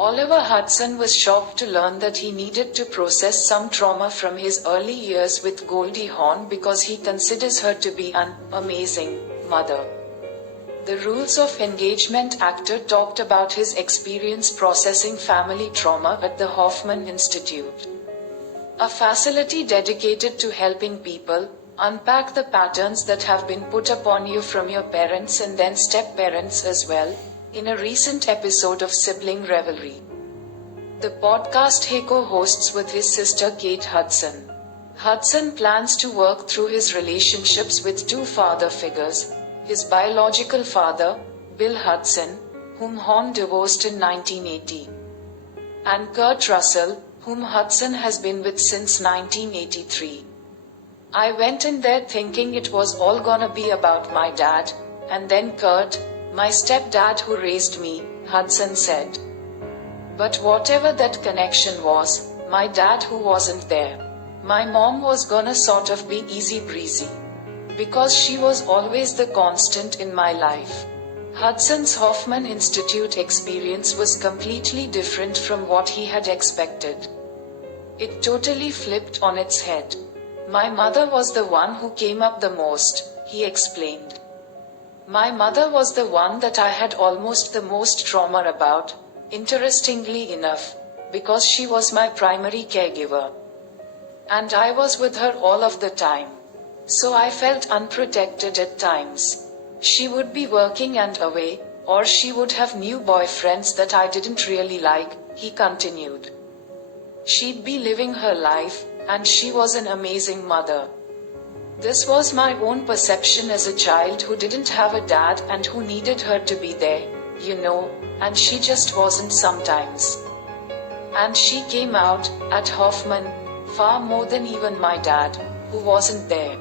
Oliver Hudson was shocked to learn that he needed to process some trauma from his early years with Goldie Hawn because he considers her to be an amazing mother. The Rules of Engagement actor talked about his experience processing family trauma at the Hoffman Institute, a facility dedicated to helping people unpack the patterns that have been put upon you from your parents and then step-parents as well, in a recent episode of Sibling Revelry. The podcast he co-hosts with his sister Kate Hudson. Hudson plans to work through his relationships with two father figures, his biological father, Bill Hudson, whom Hawn divorced in 1980, and Kurt Russell, whom Hudson has been with since 1983. I went in there thinking it was all gonna be about my dad, and then Kurt, my stepdad who raised me, Hudson said. But whatever that connection was, my dad who wasn't there. My mom was gonna sort of be easy breezy, because she was always the constant in my life. Hudson's Hoffman Institute experience was completely different from what he had expected. It totally flipped on its head. My mother was the one who came up the most, he explained. My mother was the one that I had almost the most trauma about, interestingly enough, because she was my primary caregiver. And I was with her all of the time. So I felt unprotected at times. She would be working and away, or she would have new boyfriends that I didn't really like, he continued. She'd be living her life, and she was an amazing mother. This was my own perception as a child who didn't have a dad and who needed her to be there, and she just wasn't sometimes. And she came out, at Hoffman, far more than even my dad, who wasn't there.